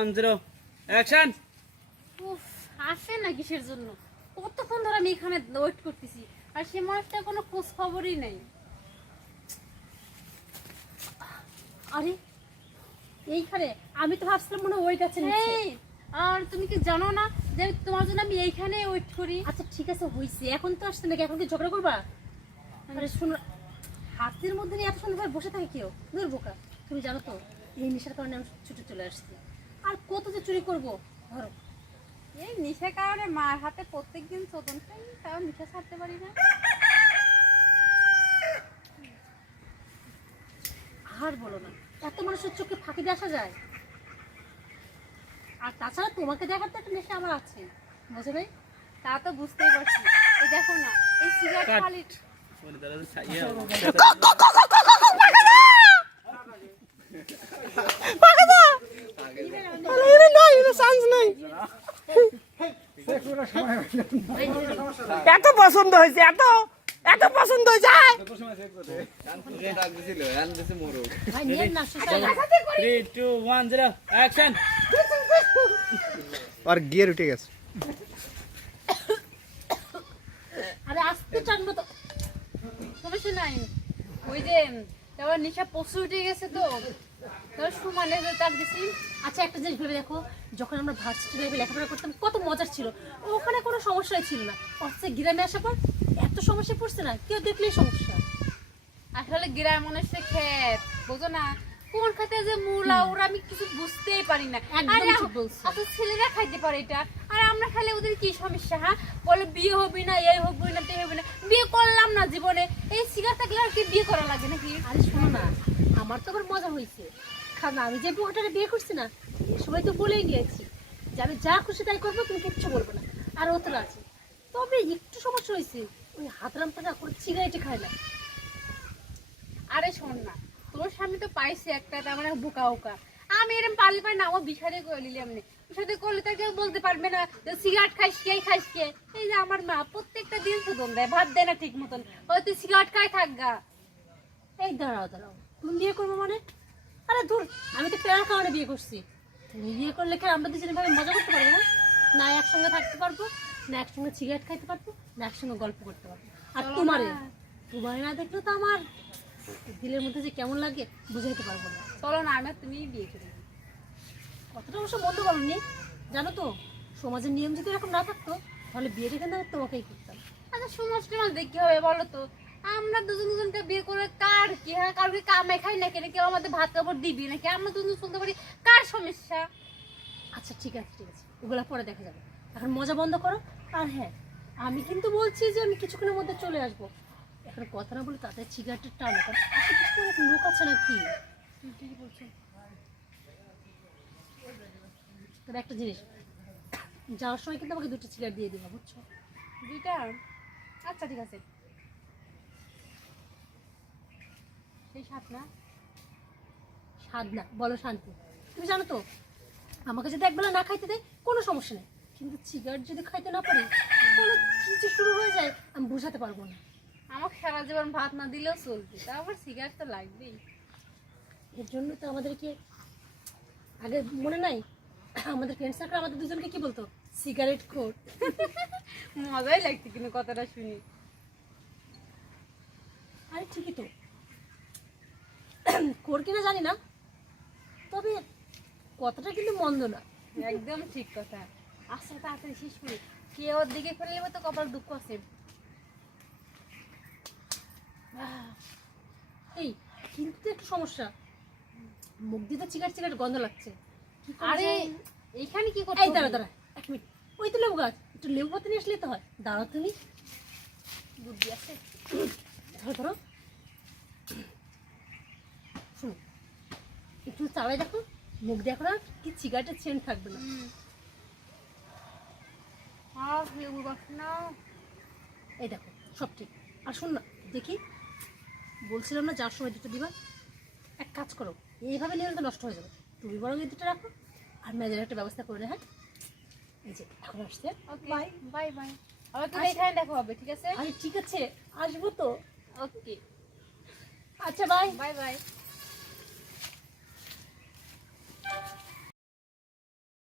0 action. উফ, আসে না কিসের জন্য? কতক্ষণ ধরে আমি এখানে ওয়েট করতেছি, আর সে মানুষটা কোনো খোঁজ খবরই নেই। আরে এইখানে আমি তো ভাবছিলাম মনে হয় ওই কাছে নিচ্ছে। আর তুমি কি জানো না যে তোমার জন্য আমি এইখানে ওয়েট করি? আচ্ছা ঠিক আছে, হইছে, এখন তো আসছে নাকি? এখন কি ঝগড়া করবা? আরে শোনো, হাতের মধ্যে নিয়ে এত সুন্দর বসে থাকে কেউ? দূর বোকা। তুমি জানো তো এই নেশার কারণে আমি ছুটে চলে আসছি। আর কত যে চুরি করবো, ধরো। এই নেশার কারণে মার হাতে প্রত্যেকদিন চোদন খাই, তাও নেশা ছাড়তে পারি না। আর বলো না, এত মানুষের চোখে ফাঁকি দিয়ে আসা যায়? আর তাছাড়া তোমাকে দেখার তো একটা নেশা আমার আছে, বুঝে নাই? তা তো বুঝতেই পারছি। এই দেখো না, এই সিগারেট খালি এত পছন্দ হয়েছে, এত এত পছন্দ হয়েছে। ভাই নিয়ে না, 3 2 1 0 অ্যাকশন। আর গিয়ার উঠে গেছে। আরে আসতে টানবো তো। সমস্যা নাই। ওই যে তারপর নেশা পশু উঠে গেছে তো, তারপর সমানে তার দিছি। আচ্ছা একটা জিনিস ভেবে দেখো, যখন আমরা ভার্সিটি লাইফে লেখাপড়া করতাম কত মজার ছিল, ওখানে কোনো সমস্যাই ছিল না। অথচ গ্রামে আসার পর এত সমস্যা পড়ছে না, কেউ দেখলেই সমস্যা। আসলে গ্রাম মানুষের ক্ষেত, বোঝো না কোন খাতে যে মূলা ওরা আমি কিছু বুঝতেই পারি না। একদম আরে ঠিক বলছো। আচ্ছা ছেলেরা খাইতে পারে এটা, আর আমরা খাইলে ওদের কি সমস্যা? হ্যাঁ বলে বিয়ে হবে না, এই হবে না, তে হবে না। বিয়ে করলাম না জীবনে, এই সিগারেট থাকলে আর কি বিয়ে করা লাগে নাকি? আরে শোনো না, আমার তো আবার মজা হয়েছে, কারণ আমি যে পোহাটারে বিয়ে করছি না, সবাই তো বলেই নিয়েছি যে আমি যা খুশি তাই করবো, তুমি কিচ্ছু বলবো না। আর ও তো আছে, তবে একটু সমস্যা হয়েছে, ওই হাতরামটা না করে সিগারেটে খায় না। আরে শোন না, তোর স্বামী তো পাইছে একটা, তার মানে বোকা ওকা। আমি এরকম পারলে পারি না, আমার বিষাদে করে নিলি এমনি। বিষাদে করলে তো কেউ বলতে পারবে না যে সিগারেট খাইস কে খাইস কে। এই যে আমার মা প্রত্যেকটা দিন শোধন দেয়, ভাত দেয় না ঠিক মতন, ওই তুই সিগারেট খাই থাক গা। এই দাঁড়াও দাঁড়াও, তুমি বিয়ে করবো মানে? আরে ধুর, আমি তো প্যারার কারণে বিয়ে করছি। তুমি বিয়ে করলে কি আমরা দুজনে ভাবে মজা করতে পারবো না? না একসঙ্গে থাকতে পারবো, না একসঙ্গে সিগারেট খাইতে পারবো, না একসঙ্গে গল্প করতে পারবো। আর তোমারে না দেখলে তো আমার দিলের মধ্যে যে কেমন লাগে বুঝাইতে পারবো না। চলো না, আমি তুমি বিয়ে করি। কতটা অবশ্য বন্ধ করনি, জানো তো সমাজের নিয়ম যদি এরকম না থাকতো তাহলে বিয়েটা কিন্তু আমি তোমাকেই করতাম। আচ্ছা সমাজ টমাজ দেখতে হবে বলো তো? আমরা দুজন দুজনকে বিয়ে করে কার কি? হ্যাঁ কারোর কি কামাই খাই নাকি? কেউ আমাদের ভাত কাপড় দিবি নাকি? আমরা দুজন চলতে পারি, কার সমস্যা? আচ্ছা ঠিক আছে ঠিক আছে, ওগুলা পরে দেখা যাবে, এখন মজা বন্ধ করো। আর হ্যাঁ, আমি কিন্তু বলছি যে আমি কিছুক্ষণের মধ্যে চলে আসবো। এখন কথা না বলে তাদের সিগারেটের টানো, কারণ আশেপাশে অনেক লোক আছে নাকি। ঠিকই বলছো। তবে একটা জিনিস, যাওয়ার সময় কিন্তু আমাকে 2টা সিগারেট দিয়ে দিবা, বুঝছো? 2টা? আচ্ছা ঠিক আছে। সেই 7 না? স্বাদ না, বলো শান্তি। তুমি জানো তো আমাকে যদি একবেলা না খাইতে দেয় কোনো সমস্যা নেই, কিন্তু সিগারেট যদি খাইতে না পারি তাহলে কি যে শুরু হয়ে যায় আমি বোঝাতে পারবো না। আমাকে সারা জীবন ভাত না দিলেও চলবে, তা আবার সিগারেট তো লাগবেই। এর জন্য তো আমাদেরকে আগে মনে নাই, আমাদের ফ্রেন্ড সার্কেল আমাদের দুজনকে কি বলতো? সিগারেট খোর। মজাই লাগছে কিন্তু কথাটা শুনি। আরে ঠিকই তো, খোর কিনা জানি না, তবে কথাটা কিন্তু মন্দ না। একদম ঠিক কথা। আচ্ছা তাড়াতাড়ি শেষ করি, কে ওর দিকে ফেললে তো কপাল দুঃখ আছে। এই কিন্তু তো একটু সমস্যা, মুখ দিয়ে তো সিগারেট সিগারেট গন্ধ লাগছে। আরে এইখানে কি করতে? এই দাঁড়া দাঁড়া, 1 মিনিট, ওই তো লেবু গাছ, একটু লেবু পাতা নিয়ে আসলে তো হয়। দাঁড়াও তুমি, বুদ্ধি আছে? ধরো ধরো, শুনো একটু চালাই দেখো, মুখ দেখো না, কি সিগারেটের সেন্ট থাকবে না। আর লেবু বাসনা। এই দেখো সব ঠিক। আর শোন না দেখি, বলছিলাম না যার সময় 2টা দিবা? এক কাজ করো, এইভাবে নিলে তো নষ্ট হয়ে যাবে, তুমি বরং এই 2টা রাখো, আর মেজের একটা ব্যবস্থা করে। হ্যাঁ এই যে এখন আসছে, ওকে বাই বাই বাই। আবার তুমি এখানে দেখা হবে, ঠিক আছে? আরে ঠিক আছে, আসবো তো। ওকে আচ্ছা বাই বাই বাই।